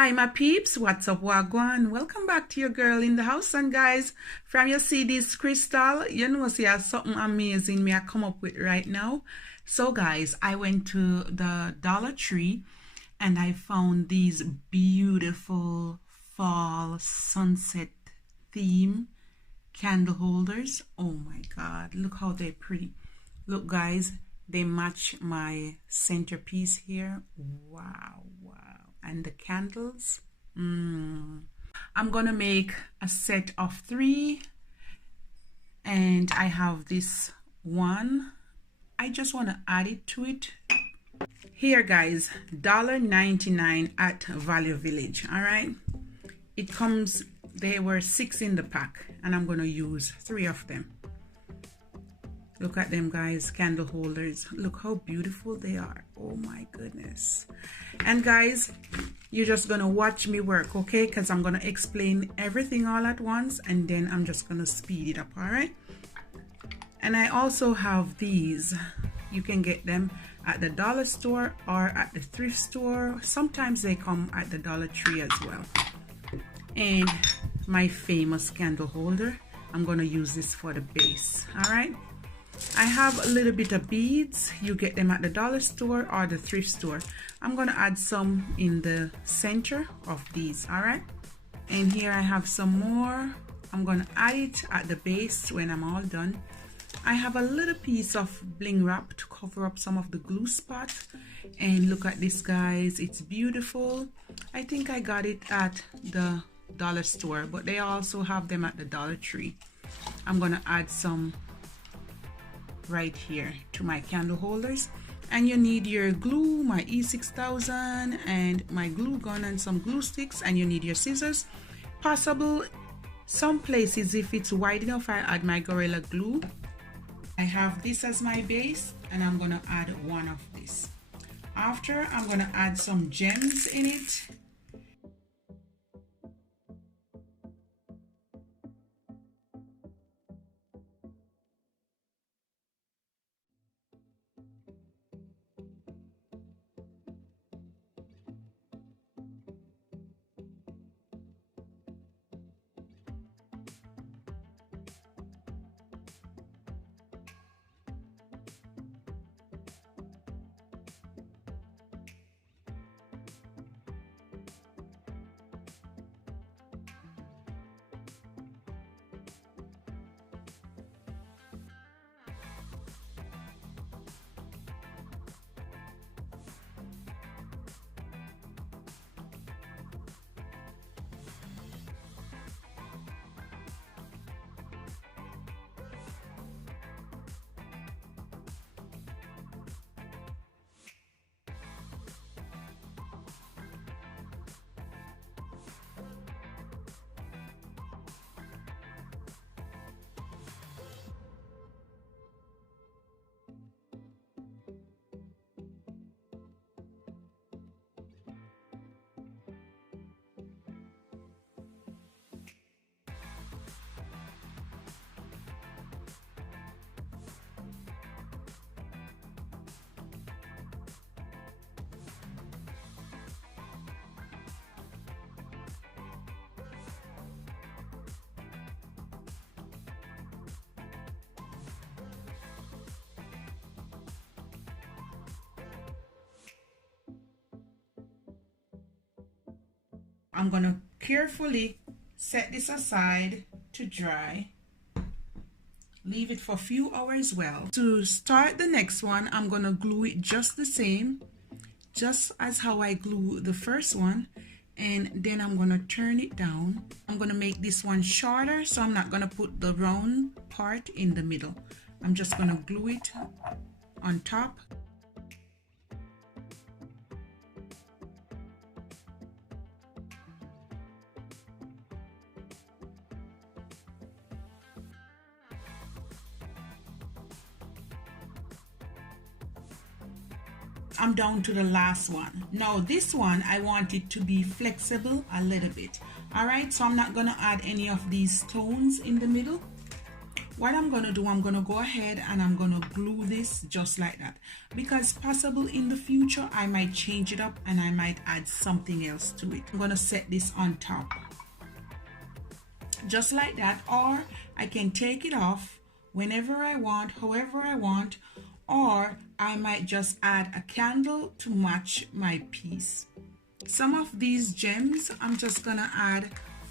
Hi my peeps, what's up, wagwan? Welcome back to your girl in the house. And guys, from you see this crystal, you know see something amazing me I come up with right now. So guys, I went to the Dollar Tree and I found these beautiful fall sunset theme candle holders. Oh my god, look how they're pretty. Look guys, they match my centerpiece here. Wow. And the candles, I'm gonna make a set of 3, and I have this one. I just want to add it to it here guys. $1.99 at Value Village. All right, it comes, there were 6 in the pack and I'm gonna use 3 of them. Look at them guys, candle holders. Look how beautiful they are. Oh my goodness. And guys, you're just gonna watch me work, okay? Because I'm gonna explain everything all at once and then I'm just gonna speed it up, all right? And I also have these. You can get them at the dollar store or at the thrift store. Sometimes they come at the Dollar Tree as well. And my famous candle holder, I'm gonna use this for the base, all right? I have a little bit of beads. You get them at the dollar store or the thrift store. I'm gonna add some in the center of these, all right? And here I have some more. I'm gonna add it at the base when I'm all done. I have a little piece of bling wrap to cover up some of the glue spots. And look at this guys, it's beautiful. I think I got it at the dollar store, but they also have them at the Dollar Tree. I'm gonna add some right here to my candle holders. And you need your glue, my E6000 and my glue gun and some glue sticks, and you need your scissors. Possible some places if it's wide enough I add my Gorilla Glue. I have this as my base and I'm gonna add one of this. After, I'm gonna add some gems in it. I'm gonna carefully set this aside to dry. Leave it for a few hours well. To start the next one, I'm gonna glue it just the same, just as how I glue the first one. And then I'm gonna turn it down. I'm gonna make this one shorter, so I'm not gonna put the round part in the middle. I'm just gonna glue it on top. I'm down to the last one. Now this one, I want it to be flexible a little bit. All right, so I'm not gonna add any of these stones in the middle. what I'm gonna do, I'm gonna go ahead and I'm gonna glue this just like that, because possible in the future I might change it up and I might add something else to it. I'm gonna set this on top just like that, or I can take it off whenever I want, however I want, or I might just add a candle to match my piece. Some of these gems I'm just gonna add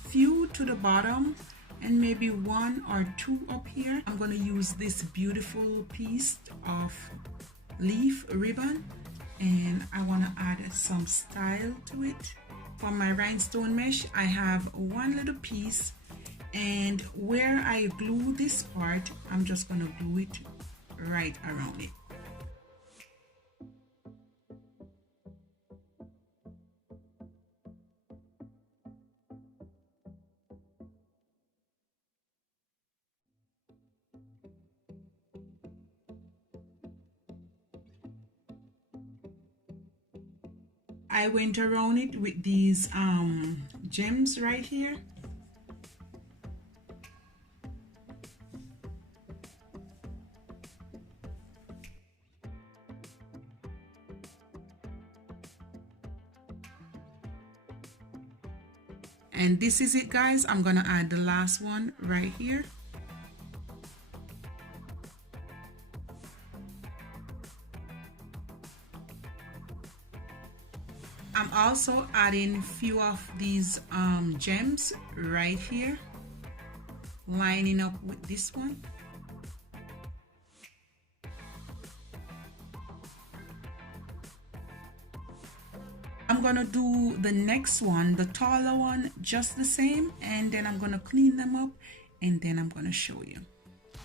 few to the bottom and maybe 1 or 2 up here. I'm gonna use this beautiful piece of leaf ribbon and I want to add some style to it. For my rhinestone mesh, I have 1 little piece, and where I glue this part, I'm just gonna glue it right around it. I went around it with these gems right here. And this is it, guys. I'm gonna add the last one right here. I'm also adding a few of these gems right here, lining up with this one. I'm gonna do the next one, the taller one, just the same, and then I'm gonna clean them up and then I'm gonna show you.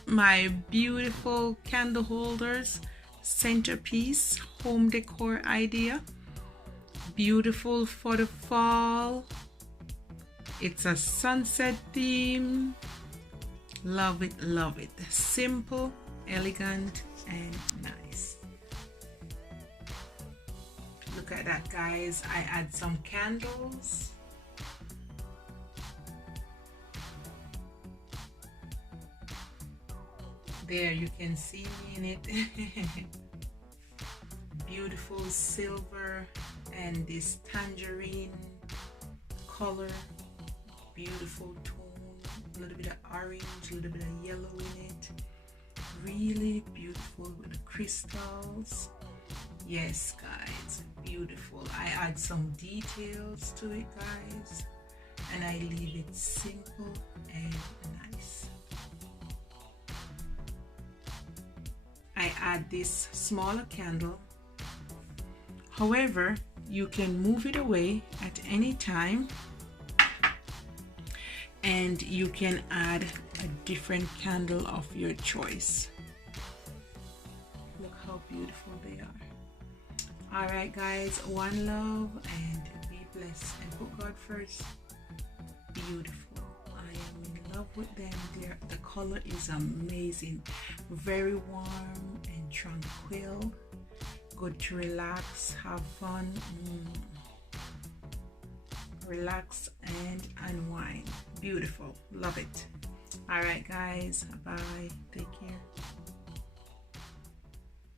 My beautiful candle holders, centerpiece, home decor idea. Beautiful for the fall. It's a sunset theme. Love it, love it. Simple, elegant, and nice. Look at that, guys. I add some candles. There, you can see me in it. Beautiful silver and this tangerine color, beautiful tone, a little bit of orange, a little bit of yellow in it. Really beautiful with the crystals. Yes, guys, beautiful. I add some details to it, guys, and I leave it simple and nice. I add this smaller candle. However, you can move it away at any time and you can add a different candle of your choice. Look how beautiful they are. All right, guys, one love and be blessed and put God first. Beautiful. I am in love with them. The color is amazing, very warm and tranquil. Good to relax, have fun, relax and unwind. Beautiful, love it. All right, guys, bye, take care.